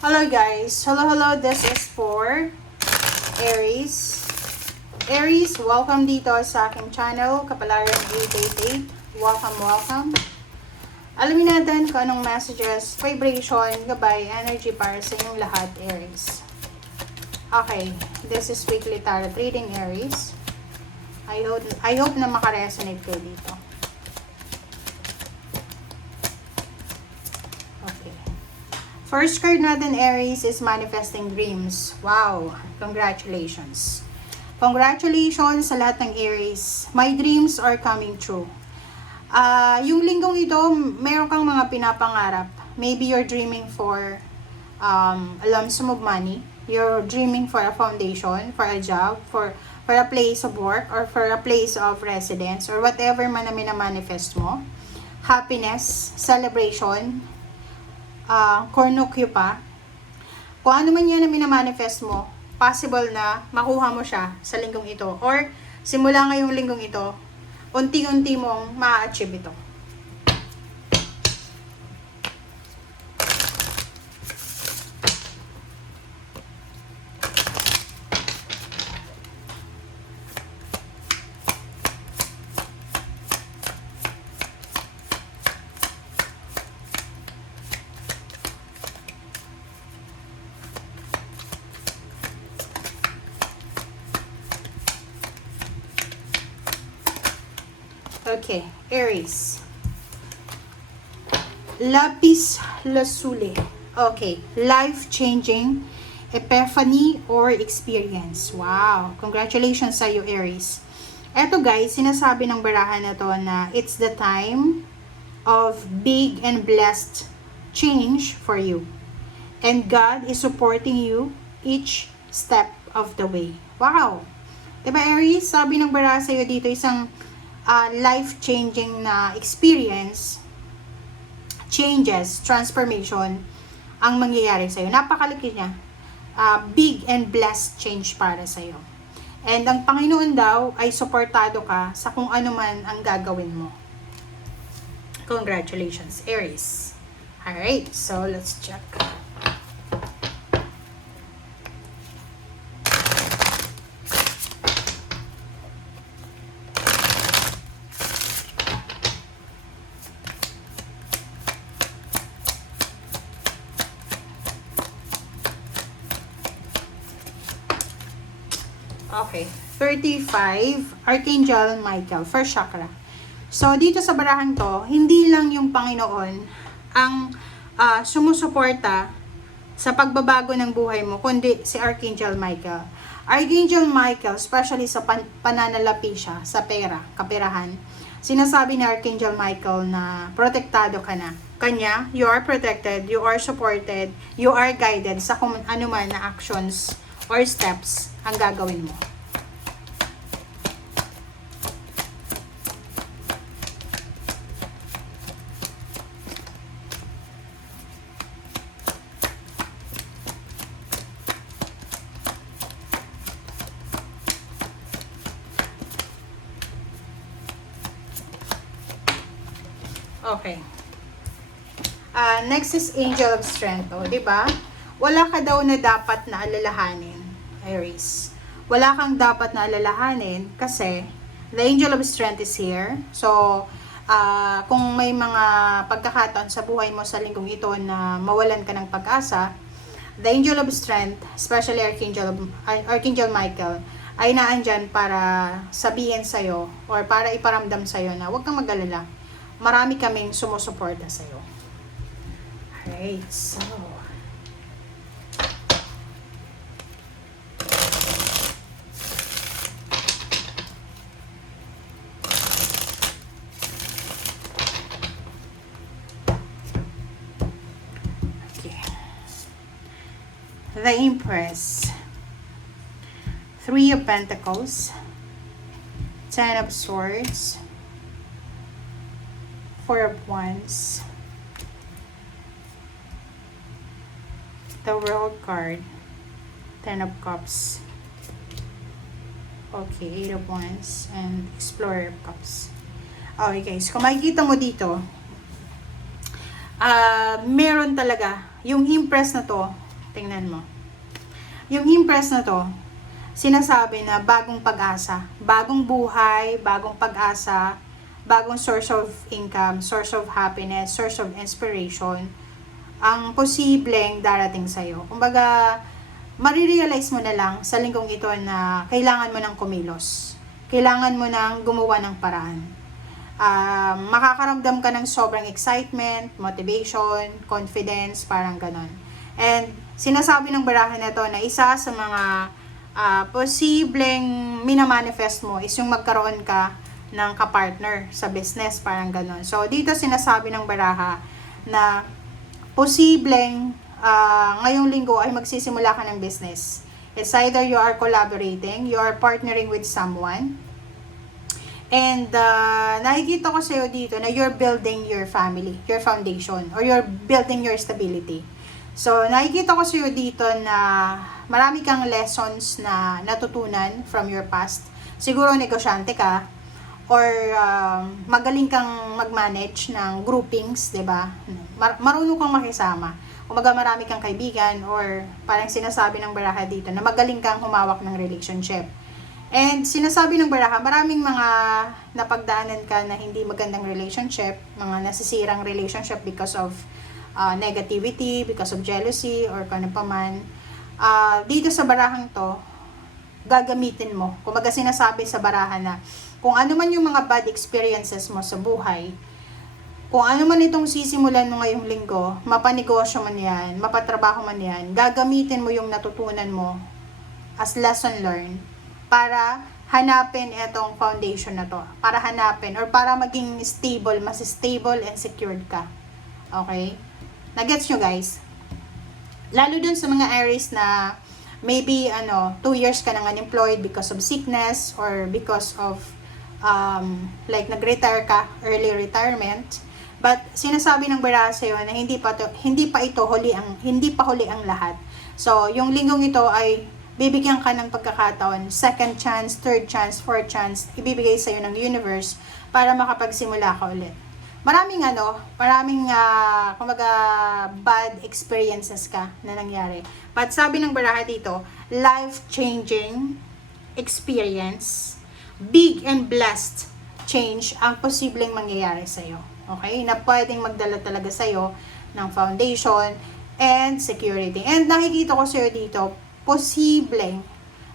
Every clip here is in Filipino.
Hello guys. Hello. This is for Aries. Aries, welcome dito sa aking channel, Kapalaran 888. Welcome. Alamin natin kung anong messages, vibration, gabay, energy para sa inyong lahat, Aries. Okay, this is weekly tarot reading, Aries. I hope na makaresonate kayo dito. Okay. First card natin, Aries, is Manifesting Dreams. Wow! Congratulations! Congratulations sa lahat ng Aries. My dreams are coming true. Yung linggong ito, meron kang mga pinapangarap. Maybe you're dreaming for a lump sum of money. You're dreaming for a foundation, for a job, for a place of work, or for a place of residence, or whatever man na minamanifest mo. Happiness, celebration, cornucopia pa. Kung ano man yan na minamanifest mo, possible na makuha mo siya sa linggong ito. Or, simula ngayong linggong ito, unti-unti mong ma-achieve ito. Okay, Aries. Lapis lazuli. Okay, life-changing epiphany or experience. Wow, congratulations sa iyo, Aries. Eto guys, sinasabi ng barahan na to na it's the time of big and blessed change for you. And God is supporting you each step of the way. Wow! Diba, Aries? Sabi ng baraha sa iyo dito, isang life-changing na experience, changes, transformation ang mangyayari sa'yo. Napakalaki niya. Big and blessed change para sa'yo. And ang Panginoon daw ay suportado ka sa kung ano man ang gagawin mo. Congratulations, Aries. Alright, so let's check. Okay, 35, Archangel Michael, first chakra. So, dito sa barahan to, hindi lang yung Panginoon ang sumusuporta sa pagbabago ng buhay mo, kundi si Archangel Michael. Archangel Michael, especially sa pananalapi siya, sa pera, kaperahan, sinasabi ni Archangel Michael na protektado ka na. Kanya, you are protected, you are supported, you are guided sa kung ano man na actions or steps ang gagawin mo. Okay. Next is Angel of Strength. O, diba? Wala ka daw na dapat na alalahanin, Aries. Wala kang dapat na alalahanin kasi the Angel of Strength is here. So, kung may mga pagkakataon sa buhay mo sa linggong ito na mawalan ka ng pag-asa, the Angel of Strength, especially Archangel Michael, ay naandyan para sabihin sa'yo or para iparamdam sa'yo na huwag kang mag-alala. Marami kaming sumusuporta sa'yo. Alright, so the Empress, 3 of Pentacles, 10 of Swords, 4 of Wands, the World card, 10 of Cups, okay, 8 of Wands, and Explorer of Cups. Okay guys, kung makikita mo dito, meron talaga, yung Empress na to, Tingnan mo. Yung Empress na to, sinasabi na bagong pag-asa, bagong buhay, bagong pag-asa, bagong source of income, source of happiness, source of inspiration, ang posibleng darating sa'yo. Kumbaga, marirealize mo na lang sa linggong ito na kailangan mo ng kumilos. Kailangan mo ng gumawa ng paraan. Makakaramdam ka ng sobrang excitement, motivation, confidence, parang ganon. And sinasabi ng baraha na to na isa sa mga posibleng minamanifest mo is yung magkaroon ka ng kapartner sa business, parang ganon. So, dito sinasabi ng baraha na posibleng ngayong linggo ay magsisimula ka ng business. It's either you are collaborating, you are partnering with someone, and nakikita ko sa'yo dito na you're building your family, your foundation, or you're building your stability. So, nakikita ko sa'yo dito na marami kang lessons na natutunan from your past. Siguro negosyante ka, or magaling kang mag-manage ng groupings, 'di ba? Marunong kang makisama. Kumbaga marami kang kaibigan, or parang sinasabi ng baraha dito na magaling kang humawak ng relationship. And sinasabi ng baraha, maraming mga napagdaanan ka na hindi magandang relationship, mga nasisirang relationship because of negativity, because of jealousy, or kung ano pa man. Dito sa barahang to, gagamitin mo. Kumbaga sinasabi sa baraha na kung ano man yung mga bad experiences mo sa buhay, kung ano man itong sisimulan mo ngayong linggo, mapanegosyo man yan, mapatrabaho man yan, gagamitin mo yung natutunan mo as lesson learned para hanapin itong foundation na to. Para hanapin or para maging stable, mas stable and secured ka. Okay? Nagets nyo guys? Lalo dun sa mga Aries na maybe 2 years ka nang unemployed because of sickness or because of like nag-retire ka, early retirement. But sinasabi ng baraha sa'yo na hindi pa huli ang lahat. So, yung linggong ito ay bibigyan ka ng pagkakataon, second chance, third chance, fourth chance, ibibigay sa'yo ng universe para makapagsimula ka ulit. Maraming kumbaga bad experiences ka na nangyari. But sabi ng baraha dito, life-changing experience, big and blessed change ang posibleng mangyayari sa'yo. Okay? Na pwedeng magdala talaga sa'yo ng foundation and security. And nakikita ko sa'yo dito, posibleng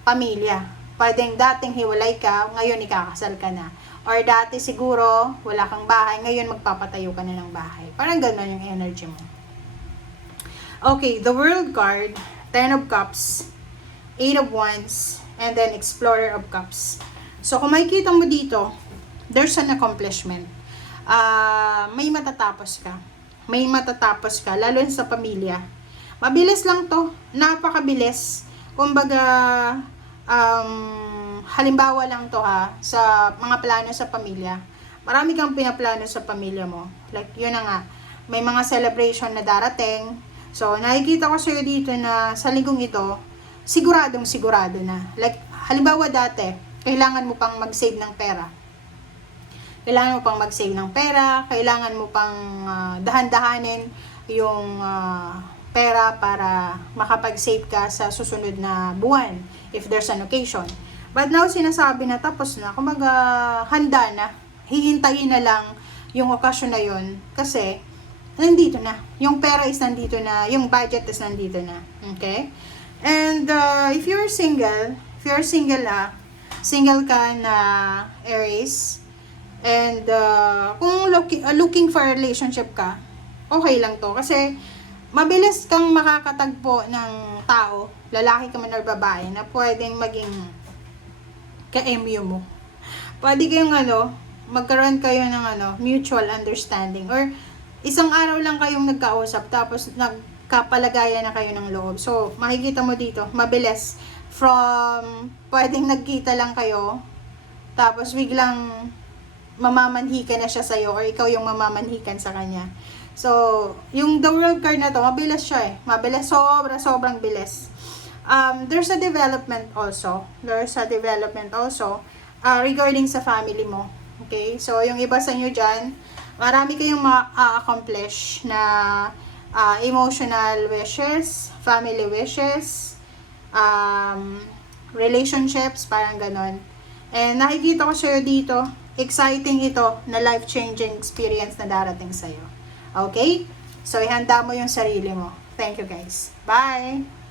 pamilya. Pwedeng dating hiwalay ka, ngayon ikakasal ka na. Or dati siguro, wala kang bahay, ngayon magpapatayo ka na ng bahay. Parang gano'n yung energy mo. Okay, the World card, 10 of Cups, 8 of Wands, and then Explorer of Cups. So, kung makikita mo dito, there's an accomplishment. May matatapos ka. May matatapos ka, lalo sa pamilya. Mabilis lang to. Napakabilis. Kumbaga, halimbawa lang to sa mga plano sa pamilya. Marami kang pinaplano sa pamilya mo. Like, yun na nga. May mga celebration na darating. So, nakikita ko sa'yo dito na sa linggong ito, siguradong sigurado na. Like, halimbawa dati, kailangan mo pang mag-save ng pera. Kailangan mo pang mag-save ng pera, kailangan mo pang dahan-dahanin yung pera para makapag-save ka sa susunod na buwan if there's an occasion. But now, sinasabi na tapos na, kumaga handa na, hihintayin na lang yung okasyon na yun kasi nandito na. Yung pera is nandito na, yung budget is nandito na. Okay? And if you're single ka na Aries, and kung looking for a relationship ka, okay lang to. Kasi mabilis kang makakatagpo ng tao, lalaki ka man or babae, na pwedeng maging ka-MU mo. Pwede kayong magkaroon kayo ng mutual understanding. Or isang araw lang kayong nagkausap, tapos nagkapalagayan na kayo ng loob. So, makikita mo dito, mabilis. From, pwedeng nagkita lang kayo, tapos biglang mamamanhikan na siya sa'yo, or ikaw yung mamamanhikan sa kanya. So, yung The World card na to, mabilis siya eh. Mabilis, sobrang bilis. There's a development also. Regarding sa family mo. Okay? So, yung iba sa inyo dyan, marami kayong ma-accomplish na emotional wishes, family wishes, relationships, parang ganon. And nakikita ko sa'yo dito, exciting ito na life-changing experience na darating sa'yo. Okay? So, ihanda mo yung sarili mo. Thank you guys. Bye!